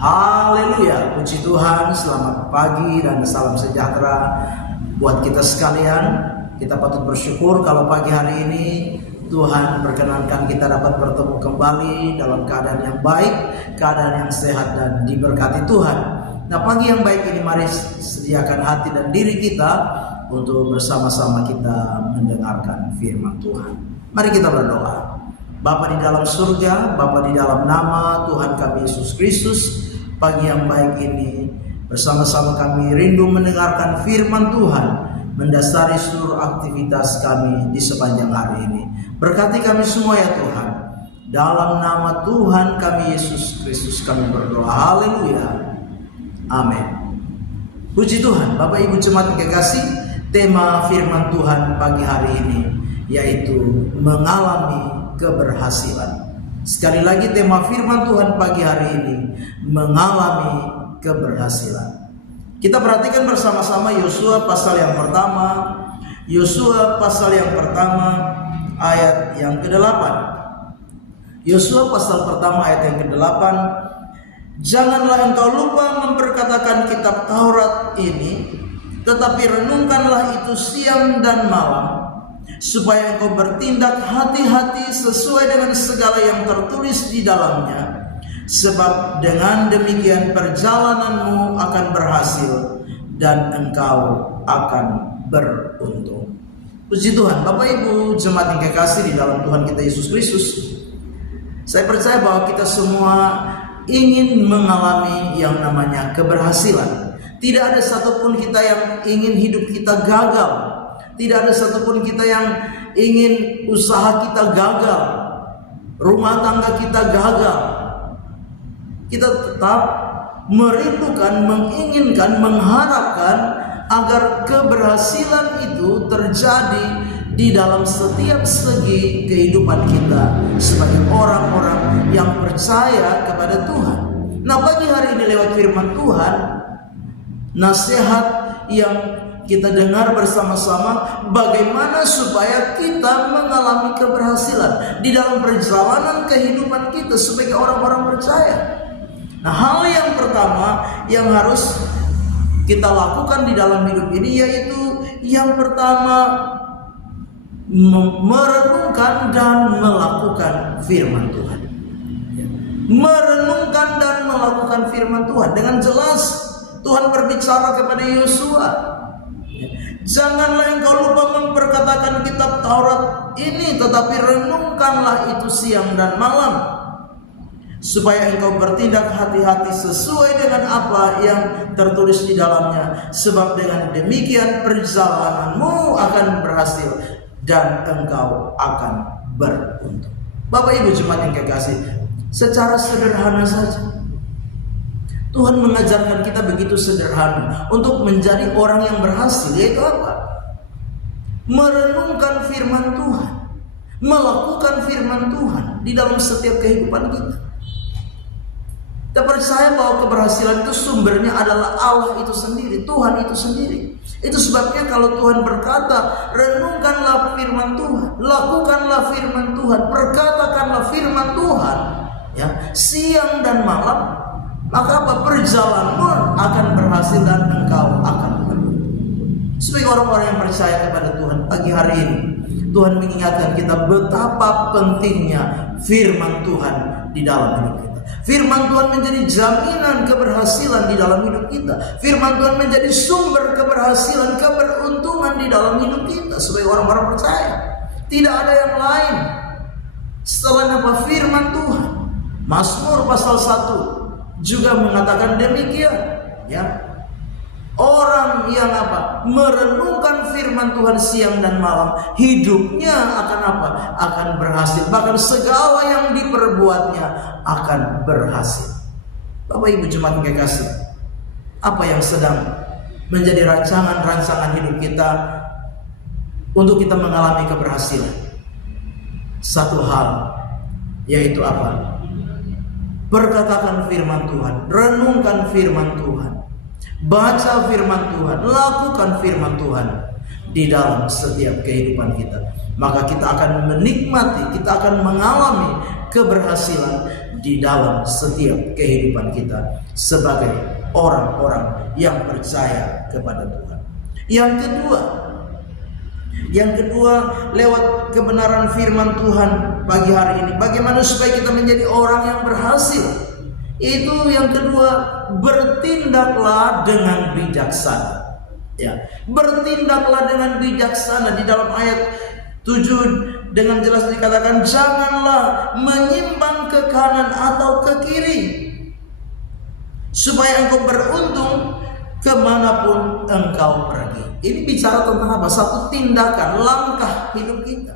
Haleluya, puji Tuhan, selamat pagi dan salam sejahtera buat kita sekalian. Kita patut bersyukur kalau pagi hari ini Tuhan perkenankan kita dapat bertemu kembali dalam keadaan yang baik, keadaan yang sehat dan diberkati Tuhan. Nah, pagi yang baik ini mari sediakan hati dan diri kita untuk bersama-sama kita mendengarkan firman Tuhan. Mari kita berdoa. Bapa di dalam surga, Bapa di dalam nama Tuhan kami Yesus Kristus, pagi yang baik ini bersama-sama kami rindu mendengarkan firman Tuhan, mendasari seluruh aktivitas kami di sepanjang hari ini. Berkati kami semua ya Tuhan. Dalam nama Tuhan kami Yesus Kristus kami berdoa. Haleluya. Amin. Puji Tuhan. Bapak Ibu jemaat yang kekasih, tema firman Tuhan pagi hari ini yaitu mengalami keberhasilan. Sekali lagi tema firman Tuhan pagi hari ini mengalami keberhasilan. Kita perhatikan bersama-sama Yosua pasal yang pertama. Yosua pasal yang pertama ayat yang ke-8. Yosua pasal pertama ayat yang ke-8. Janganlah engkau lupa memperkatakan kitab Taurat ini, tetapi renungkanlah itu siang dan malam, supaya engkau bertindak hati-hati sesuai dengan segala yang tertulis di dalamnya. Sebab dengan demikian perjalananmu akan berhasil dan engkau akan beruntung. Puji Tuhan. Bapak Ibu jemaat yang kekasih di dalam Tuhan kita Yesus Kristus, saya percaya bahwa kita semua ingin mengalami yang namanya keberhasilan. Tidak ada satupun kita yang ingin hidup kita gagal. Tidak ada satupun kita yang ingin usaha kita gagal, rumah tangga kita gagal. Kita tetap merindukan, menginginkan, mengharapkan agar keberhasilan itu terjadi di dalam setiap segi kehidupan kita sebagai orang-orang yang percaya kepada Tuhan. Nah, pagi hari ini lewat firman Tuhan, nasihat yang kita dengar bersama-sama bagaimana supaya kita mengalami keberhasilan di dalam perjalanan kehidupan kita sebagai orang-orang percaya. Nah, hal yang pertama yang harus kita lakukan di dalam hidup ini yaitu yang pertama merenungkan dan melakukan firman Tuhan. Merenungkan dan melakukan firman Tuhan. Dengan jelas Tuhan berbicara kepada Yosua, janganlah engkau lupa memperkatakan kitab Taurat ini, tetapi renungkanlah itu siang dan malam, supaya engkau bertindak hati-hati sesuai dengan apa yang tertulis di dalamnya. Sebab dengan demikian perjalananmu akan berhasil dan engkau akan beruntung. Bapak Ibu jemaat yang kekasih, secara sederhana saja Tuhan mengajarkan kita begitu sederhana untuk menjadi orang yang berhasil, yaitu apa? Merenungkan firman Tuhan, melakukan firman Tuhan di dalam setiap kehidupan kita. Kita percaya bahwa keberhasilan itu sumbernya adalah Allah itu sendiri, Tuhan itu sendiri. Itu sebabnya kalau Tuhan berkata, renungkanlah firman Tuhan, lakukanlah firman Tuhan, perkatakanlah firman Tuhan, ya, siang dan malam, maka apa? Perjalananmu akan berhasil dan engkau akan beruntung. Sebagai orang-orang yang percaya kepada Tuhan, pagi hari ini Tuhan mengingatkan kita betapa pentingnya firman Tuhan di dalam hidup kita. Firman Tuhan menjadi jaminan keberhasilan di dalam hidup kita. Firman Tuhan menjadi sumber keberhasilan, keberuntungan di dalam hidup kita sebagai orang-orang percaya. Tidak ada yang lain selain apa? Firman Tuhan. Mazmur pasal 1 juga mengatakan demikian, ya. Orang yang apa? Merenungkan firman Tuhan siang dan malam, hidupnya akan apa? Akan berhasil. Bahkan segala yang diperbuatnya akan berhasil. Bapak Ibu jemaat yang kekasih, apa yang sedang menjadi rancangan hidup kita untuk kita mengalami keberhasilan? Satu hal, yaitu apa? Perkatakan firman Tuhan, renungkan firman Tuhan, baca firman Tuhan, lakukan firman Tuhan di dalam setiap kehidupan kita. Maka kita akan menikmati, kita akan mengalami keberhasilan di dalam setiap kehidupan kita sebagai orang-orang yang percaya kepada Tuhan. Yang kedua, lewat kebenaran firman Tuhan pagi hari ini, bagaimana supaya kita menjadi orang yang berhasil? Itu yang kedua, bertindaklah dengan bijaksana. Ya, bertindaklah dengan bijaksana. Di dalam ayat 7 dengan jelas dikatakan, janganlah menyimpang ke kanan atau ke kiri, supaya engkau beruntung kemanapun engkau pergi. Ini bicara tentang apa? Satu tindakan, langkah hidup kita.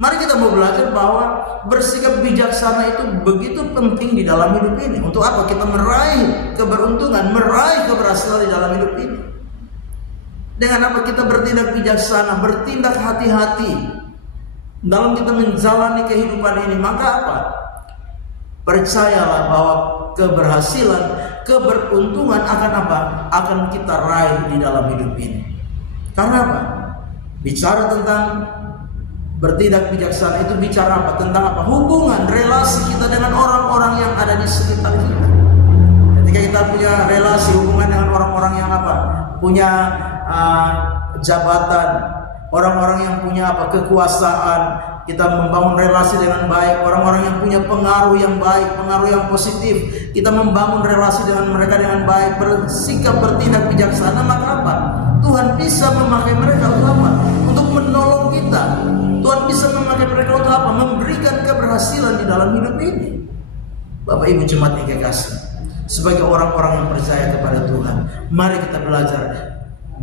Mari kita mau belajar bahwa bersikap bijaksana itu begitu penting di dalam hidup ini. Untuk apa? Kita meraih keberuntungan, meraih keberhasilan di dalam hidup ini. Dengan apa? Kita bertindak bijaksana, bertindak hati-hati dalam kita menjalani kehidupan ini. Maka apa? Percayalah bahwa keberhasilan, keberuntungan akan apa? Akan kita raih di dalam hidup ini. Karena apa? Bicara tentang bertindak bijaksana itu bicara apa? Tentang apa? Hubungan, relasi kita dengan orang-orang yang ada di sekitar kita. Ketika kita punya relasi, hubungan dengan orang-orang yang apa? Punya jabatan, orang-orang yang punya apa? Kekuasaan. Kita membangun relasi dengan baik, orang-orang yang punya pengaruh yang baik, pengaruh yang positif. Kita membangun relasi dengan mereka dengan baik, bersikap bertindak bijaksana, maka apa? Tuhan bisa memakai mereka untuk apa? Untuk menolong kita. Tuhan bisa memakai mereka untuk apa? Memberikan keberhasilan di dalam hidup ini. Bapak Ibu jemaat yang kekasih, sebagai orang-orang yang percaya kepada Tuhan, mari kita belajar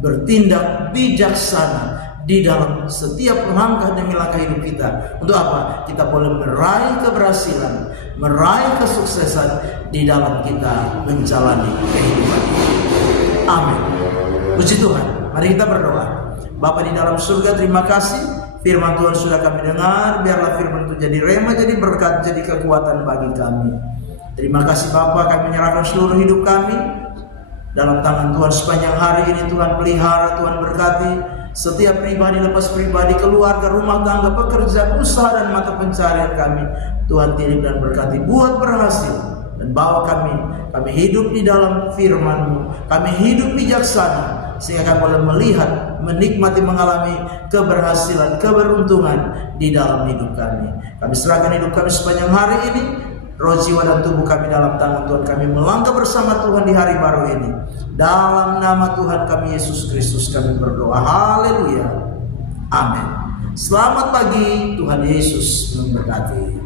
bertindak bijaksana di dalam setiap langkah demi langkah hidup kita. Untuk apa? Kita boleh meraih keberhasilan, meraih kesuksesan di dalam kita menjalani kehidupan. Amin. Puji Tuhan. Mari kita berdoa. Bapa di dalam surga, terima kasih firman Tuhan sudah kami dengar. Biarlah firman itu jadi rema, jadi berkat, jadi kekuatan bagi kami. Terima kasih Bapa, kami menyerahkan seluruh hidup kami dalam tangan Tuhan sepanjang hari ini. Tuhan pelihara, Tuhan berkati setiap pribadi lepas pribadi, keluarga, rumah tangga, pekerjaan, usaha dan mata pencarian kami. Tuhan tilik dan berkati, buat berhasil dan bawa kami hidup di dalam firman-Mu. Kami hidup bijaksana sehingga kami boleh melihat, menikmati, mengalami keberhasilan, keberuntungan di dalam hidup kami. Kami serahkan hidup kami sepanjang hari ini, roh, jiwa dan tubuh kami dalam tangan Tuhan. Kami melangkah bersama Tuhan di hari baru ini. Dalam nama Tuhan kami Yesus Kristus kami berdoa. Haleluya. Amin. Selamat pagi, Tuhan Yesus memberkati.